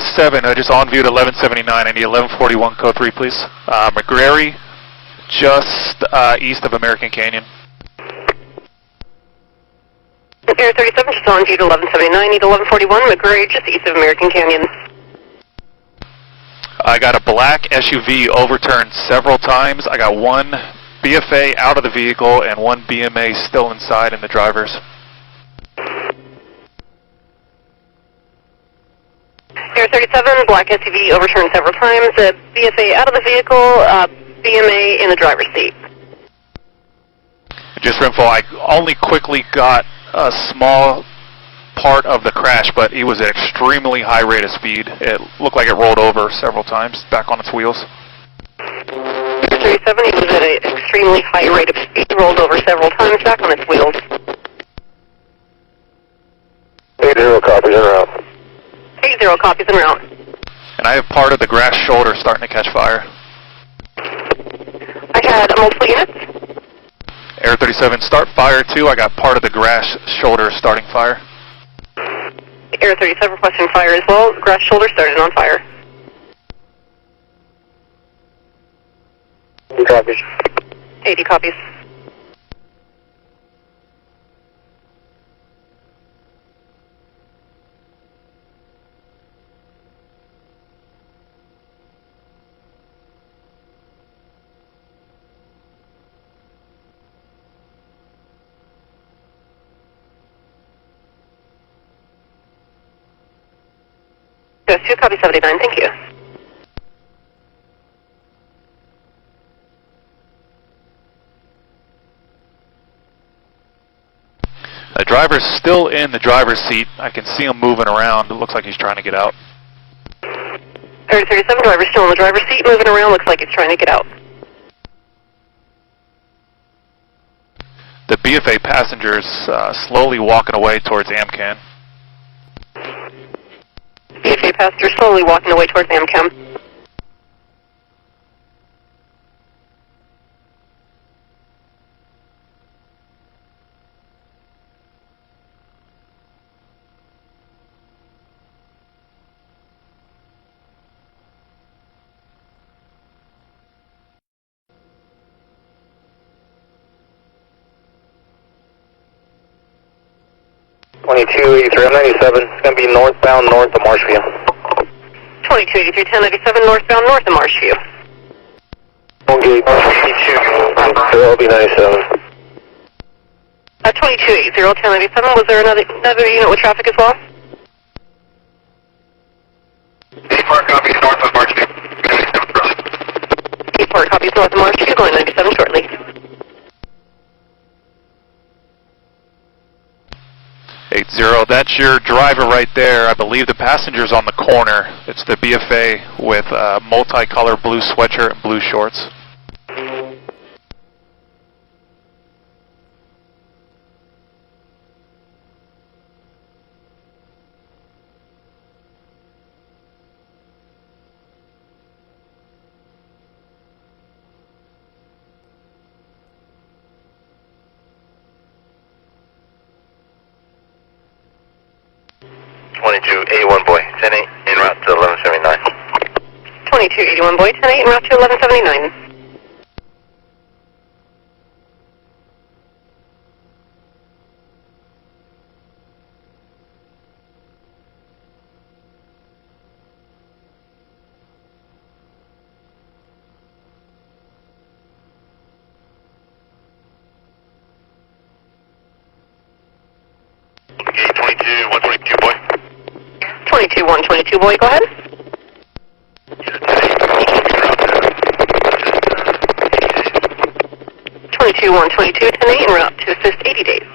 37, just on view to 1179. I need 1141 code 3, please. McGrary, just east of American Canyon. Air 37, just on view to 1179. Need 1141 McGrary, just east of American Canyon. I got a black SUV overturned several times. I got one BFA out of the vehicle and one BMA still inside in the driver's. Air 37, black SUV overturned several times. BFA out of the vehicle, BMA in the driver's seat. Just for info, I only quickly got a small part of the crash, but it was at extremely high rate of speed. It looked like it rolled over several times back on its wheels. Air 37, he was at an extremely high rate of speed, rolled over several times back on its wheels. 80 copies en route. 80 copies en route. And I have part of the grass shoulder starting to catch fire. I had multiple units. Air 37, start fire 2. I got part of the grass shoulder starting fire. Air 37 requesting fire as well. Grass shoulder started on fire. 80 copies. 80 copies. Yes, 2 copy 79, thank you. The driver's still in the driver's seat. I can see him moving around. It looks like he's trying to get out. Air 37, driver's still in the driver's seat, moving around, looks like he's trying to get out. The BFA passenger's slowly walking away towards AMCAN. BFA passenger slowly walking away towards AMCAM. I'm 97. It's going to be northbound north of Marshview. 2283, 1097, northbound north of Marshview. On gate 22, it'll be 97. 2280, 1097, was there another unit with traffic as well? 84 copies north of Marshview. 84 copies north of Marshview, going 97 shortly. 80, that's your driver right there. I believe the passenger's on the corner. It's the BFA with multicolor blue sweatshirt and blue shorts. boy, 10-8, en route to 1179. 2281 boy, 10-8, en route to 1179. Okay, 22-122 boy. 22-122 boy, go ahead. 22-122, 10-8, en route to assist 80 days.